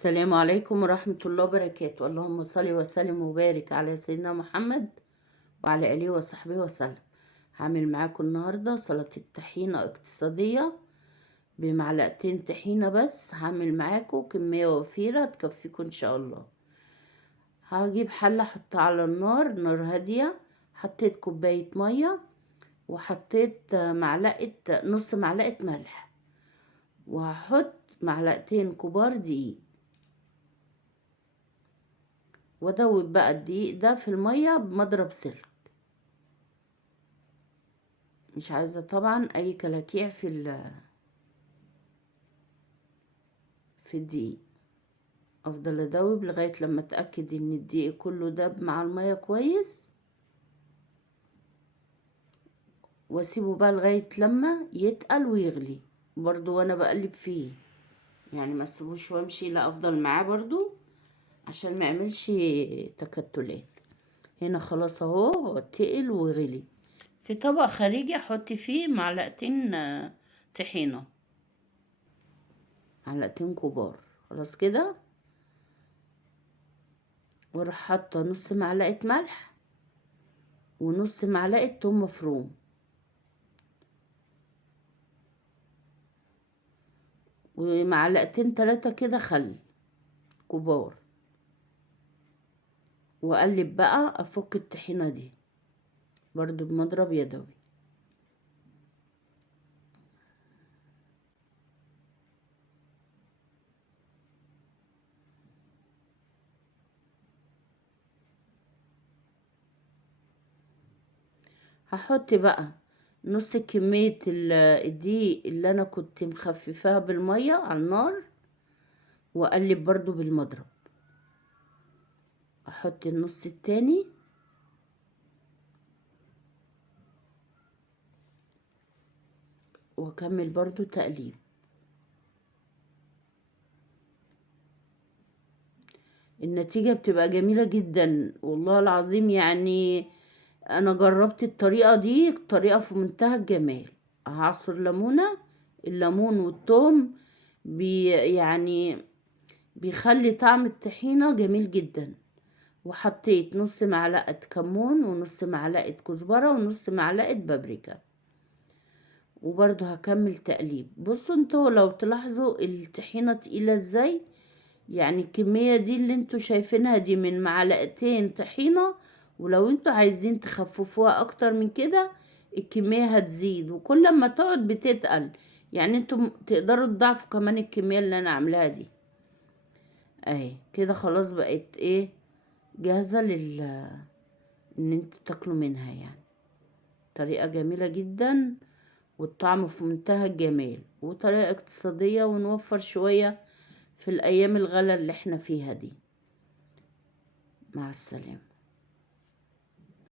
السلام عليكم ورحمة الله وبركاته. اللهم صل وسلم وبارك على سيدنا محمد وعلى آله وصحبه وسلم. هعمل معاكم النهاردة سلطة طحينة اقتصادية بمعلقتين طحينة بس. هعمل معاكم كمية وفيرة تكفيكم ان شاء الله. هجيب حلة احطها على النار، نار هادية. حطيت كوباية مية وحطيت نص معلقة ملح، وهحط معلقتين كبار دقيق، وادوب بقى الدقيق ده في المية بمضرب سلك. مش عايزة طبعا اي كلاكيع في الدقيق. افضل ادوب لغاية لما اتأكد ان الدقيق كله داب مع المية كويس، واسيبه بقى لغاية لما يتقل ويغلي برضو وانا بقلب فيه، يعني ما اسيبوش وامشي، لا افضل معاه برضو عشان ما يعملش تكتلات. هنا خلاص اهو اتقل وغلي. في طبق خارجي احط فيه معلقتين طحينة، معلقتين كبار خلاص كده. واروح حاطه نص معلقة ملح ونص معلقة توم مفروم ومعلقتين 3 كده خل كبار، واقلب بقى. افك الطحينة دي برضو بمضرب يدوي. هحط بقى نص كمية الدقيق اللي انا كنت مخففاها بالمية على النار، واقلب برضو بالمضرب. احط النص التاني واكمل برضو تقليب. النتيجة بتبقى جميلة جدا والله العظيم. يعني انا جربت الطريقة دي، طريقة في منتهى الجمال. هعصر ليمونة، الليمون والثوم يعني بيخلي طعم الطحينة جميل جدا. وحطيت نص معلقة كمون ونص معلقة كزبرة ونص معلقة بابريكا، وبرضو هكمل تقليب. بصوا انتوا لو تلاحظوا الطحينة تقيلة ازاي، يعني الكمية دي اللي انتوا شايفينها دي من معلقتين طحينة، ولو انتوا عايزين تخففوها اكتر من كده الكمية هتزيد، وكل ما تقعد بتتقل. يعني انتوا تقدروا تضعفوا كمان الكمية اللي انا عاملاها دي. اهي كده خلاص بقت ايه، جاهزة ان انتوا تاكلوا منها. يعني طريقة جميلة جدا والطعم في منتهى الجمال، وطريقة اقتصادية ونوفر شوية في الأيام الغلا اللي احنا فيها دي. مع السلامة.